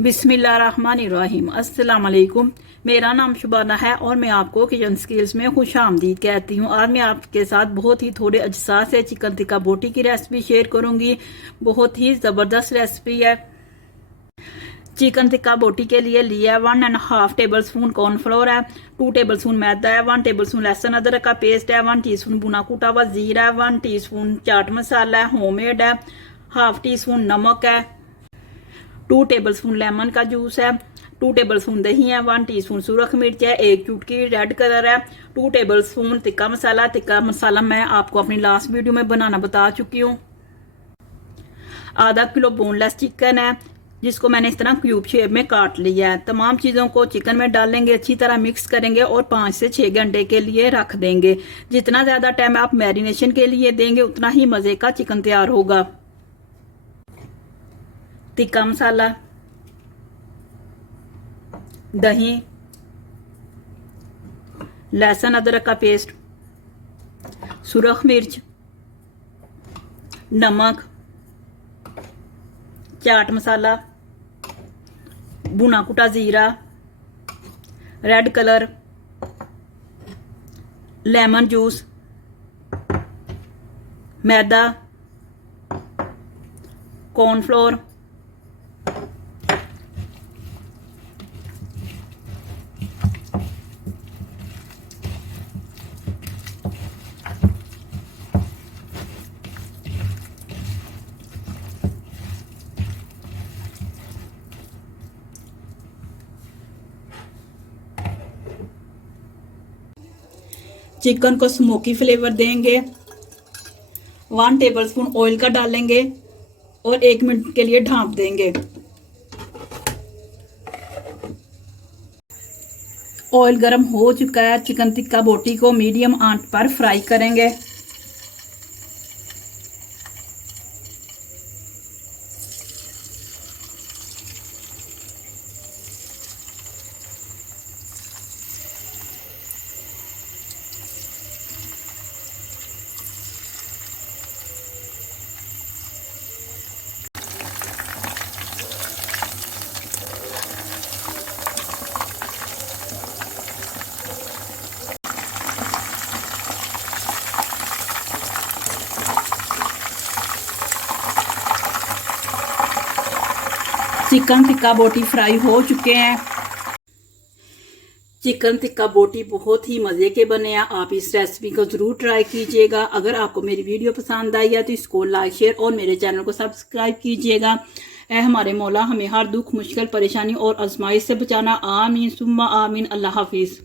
बिस्मिल्लाहिर्रहमानिर्रहीम। अस्सलाम वालेकुम। मेरा नाम शुबाना है और मैं आपको किचन स्किल्स में खुश आमदीद कहती हूँ। आज मैं आपके साथ बहुत ही थोड़े अज्जा से चिकन टिक्का बोटी की रेसिपी शेयर करूँगी। बहुत ही ज़बरदस्त रेसिपी है। चिकन टिक्का बोटी के लिए लिया 1.5 टेबल स्पून कॉर्नफ्लोर है, 2 टेबल स्पून मैदा है, 1 टेबल स्पून लहसुन अदरक का पेस्ट है, 1 टीस्पून भुना कूटा हुआ जीरा है, 1 टीस्पून चाट मसाला है होममेड है, हाफ टी स्पून नमक है, 2 टेबल स्पून लेमन का जूस है, 2 टेबल स्पून दही है, 1 टीस्पून सूरख मिर्च है, 1 चुटकी रेड कलर है, 2 टेबल स्पून टिक्का मसाला मैं आपको अपनी लास्ट वीडियो में बनाना बता चुकी हूँ। आधा किलो बोनलेस चिकन है जिसको मैंने इस तरह क्यूब शेप में काट लिया है। तमाम चीज़ों को चिकन में डालेंगे, अच्छी तरह मिक्स करेंगे और 5 से 6 घंटे के लिए रख देंगे। जितना ज़्यादा टाइम आप मैरिनेशन के लिए देंगे उतना ही मज़े का चिकन तैयार होगा। टिक्का मसाला, दही, लहसुन अदरक का पेस्ट, सुरख मिर्च, नमक, चाट मसाला, भुना कुटा जीरा, रेड कलर, लेमन जूस, मैदा, कॉर्नफ्लोर, चिकन को स्मोकी फ्लेवर देंगे, 1 टेबल स्पून ऑयल का डालेंगे और 1 मिनट के लिए ढाँप देंगे। ऑयल गर्म हो चुका है। चिकन टिक्का बोटी को मीडियम आंच पर फ्राई करेंगे। चिकन टिक्का बोटी फ्राई हो चुके हैं। चिकन टिक्का बोटी बहुत ही मज़े के बने हैं। आप इस रेसिपी को ज़रूर ट्राई कीजिएगा। अगर आपको मेरी वीडियो पसंद आई है तो इसको लाइक शेयर और मेरे चैनल को सब्सक्राइब कीजिएगा। ऐ हमारे मौला हमें हर दुख मुश्किल परेशानी और आजमाइश से बचाना। आमीन सुम्मा आमीन। अल्लाह हाफिज़।